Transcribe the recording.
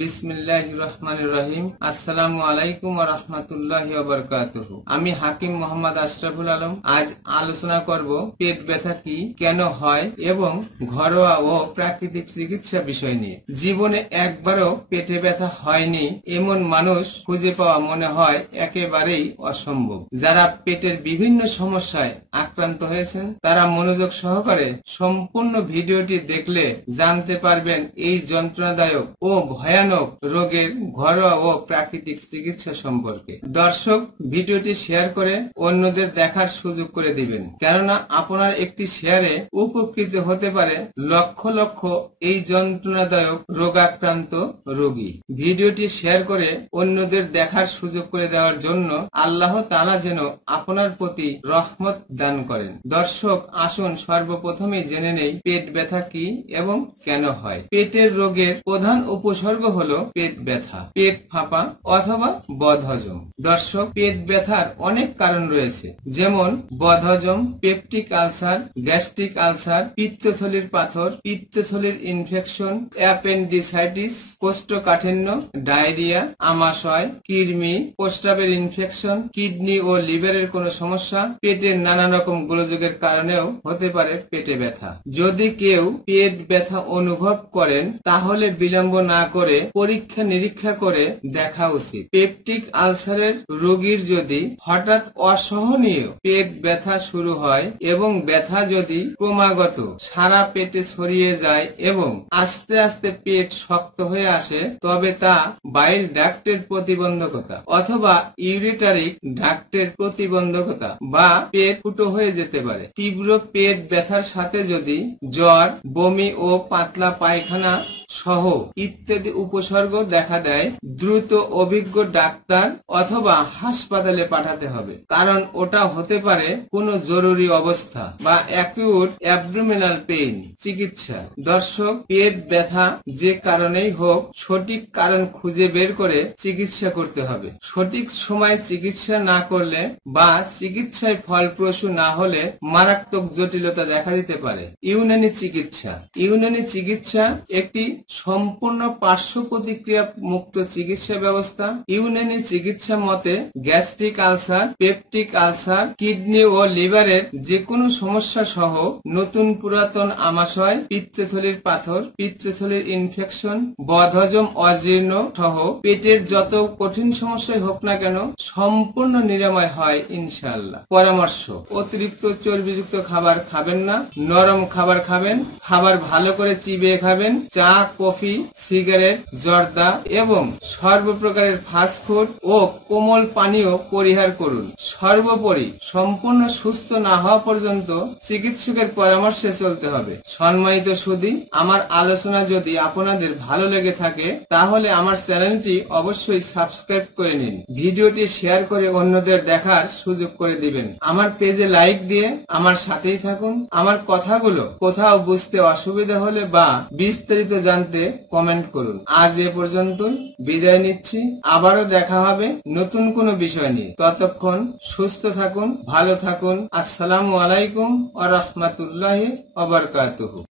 বিসমিল্লাহির রহমানির রহিম। আসসালামু আলাইকুম ওয়া রাহমাতুল্লাহি ওয়া বারাকাতুহু। আমি হাকিম মোহাম্মদ আশরাফুল আলম। আজ আলোচনা করব পেট ব্যথা কি, কেন হয় এবং ঘরোয়া ও প্রাকৃতিক চিকিৎসা বিষয় নিয়ে। জীবনে একবারও পেটে ব্যথা হয়নি এমন মানুষ খুঁজে পাওয়া মনে হয় একেবারেই অসম্ভব। যারা পেটের বিভিন্ন সমস্যায় আক্রান্ত হয়েছেন তারা মনোযোগ সহকারে সম্পূর্ণ ভিডিওটি দেখলে জানতে পারবেন এই যন্ত্রণাদায়ক ও ভয়ানক রোগের ঘরোয়া ও প্রাকৃতিক চিকিৎসা সম্পর্কে। দর্শক, ভিডিওটি শেয়ার করে অন্যদের দেখার সুযোগ করে দিবেন, কেননা আপনার একটি শেয়ারে উপকৃত হতে পারে লক্ষ লক্ষ এই যন্ত্রণাদায়ক রোগাক্রান্ত রোগী। ভিডিওটি শেয়ার করে অন্যদের দেখার সুযোগ করে দেওয়ার জন্য আল্লাহ তাআলা যেন আপনার প্রতি রহমত দান করেন। দর্শক, আসুন সর্বপ্রথমে জেনে নেই পেট ব্যথা কি এবং কেন হয়। পেটের রোগের প্রধান উপসর্গ হলো পেট ব্যথা, পেট ফাঁপা অথবা বদহজম। দর্শক, পেট ব্যথার অনেক কারণ রয়েছে, যেমন বদহজম, পেপটিক আলসার, গ্যাস্ট্রিক আলসার, পিত্তথলির পাথর, পিত্তথলির ইনফেকশন, অ্যাপেন্ডিসাইটিস, কোষ্ঠকাঠিন্য, ডায়রিয়া, আমাশয়, কৃমি, প্রস্রাবের ইনফেকশন, কিডনি ও লিভারের কোনো সমস্যা, পেটের নানা রকম গোলযোগের কারণেও হতে পারে পেটে ব্যথা। যদি কেউ পেট ব্যথা অনুভব করেন তাহলে বিলম্ব না করে পরীক্ষা নিরীক্ষা করে দেখা উচিত। পেপটিক আলসারের রোগীর যদি হঠাৎ অসহনীয় পেট ব্যথা শুরু হয় এবং ব্যথা যদি ক্রমাগত সারা পেটে ছড়িয়ে যায় এবং আস্তে আস্তে পেট শক্ত হয়ে আসে, তবে তা বাইল ডাক্টের প্রতিবন্ধকতা অথবা ইউরিটারিক ডাক্টের প্রতিবন্ধকতা বা পেট ফুটো হয়ে যেতে পারে। তীব্র পেট ব্যথার সাথে যদি জ্বর, বমি ও পাতলা পায়খানা সহ ইত্যাদি উপসর্গ দেখা দেয়, দ্রুত অভিজ্ঞ ডাক্তার অথবা হাসপাতালে পাঠাতে হবে, কারণ ওটা হতে পারে কোনো জরুরি অবস্থা বা অ্যাকিউট অ্যাবডোমিনাল পেইন। চিকিৎসা। দর্শক, পেট ব্যথা যে কারণেই হোক সঠিক কারণ খুঁজে বের করে চিকিৎসা করতে হবে। সঠিক সময় চিকিৎসা না করলে বা চিকিৎসায় ফলপ্রসূ না হলে মারাত্মক জটিলতা দেখা দিতে পারে। ইউনানি চিকিৎসা। ইউনানি চিকিৎসা একটি সম্পূর্ণ পার্শ্ব প্রতিক্রিয়া মুক্ত চিকিৎসা ব্যবস্থা। ইউনানি চিকিৎসা মতে gastric ulcer, peptic ulcer, kidney ও লিভারের যে কোনো সমস্যা সহ নতুন পুরাতন আমাশয়, পিত্তথলির পাথর, পিত্তথলির ইনফেকশন, বদহজম, অজীর্ণ সহ পেটের যত কঠিন সমস্যাই হোক না কেন সম্পূর্ণ নিরাময় হয় ইনশাআল্লাহ। পরামর্শ: অতিরিক্ত চর্বিযুক্ত খাবার খাবেন না, নরম খাবার খাবেন, খাবার ভালো করে চিবিয়ে খাবেন, চা, কফি, সিগারেট, জর্দা এবং সর্বপ্রকারের ফাস্টফুড ও কোমল পানীয় পরিহার করুন। সর্বোপরি সম্পূর্ণ সুস্থ না হওয়া পর্যন্ত চিকিৎসকের পরামর্শে চলতে হবে। সম্মানিত সুধী, আমার আলোচনা যদি আপনাদের ভালো লেগে থাকে তাহলে আমার চ্যানেলটি অবশ্যই সাবস্ক্রাইব করে নিন, ভিডিওটি শেয়ার করে অন্যদের দেখার সুযোগ করে দিবেন। আমার পেজে লাইক দিয়ে আমার সাথেই থাকুন। আমার কথাগুলো কোথাও বুঝতে অসুবিধা হলে বা বিস্তারিত জানতে কমেন্ট করুন। আজ এ পর্যন্তই, বিদায় নিচ্ছি। আবারও দেখা হবে নতুন কোনো বিষয় নিয়ে। ততক্ষণ সুস্থ থাকুন, ভালো থাকুন। আসসালামু আলাইকুম ওয়া রাহমাতুল্লাহি ওয়া বারাকাতুহু।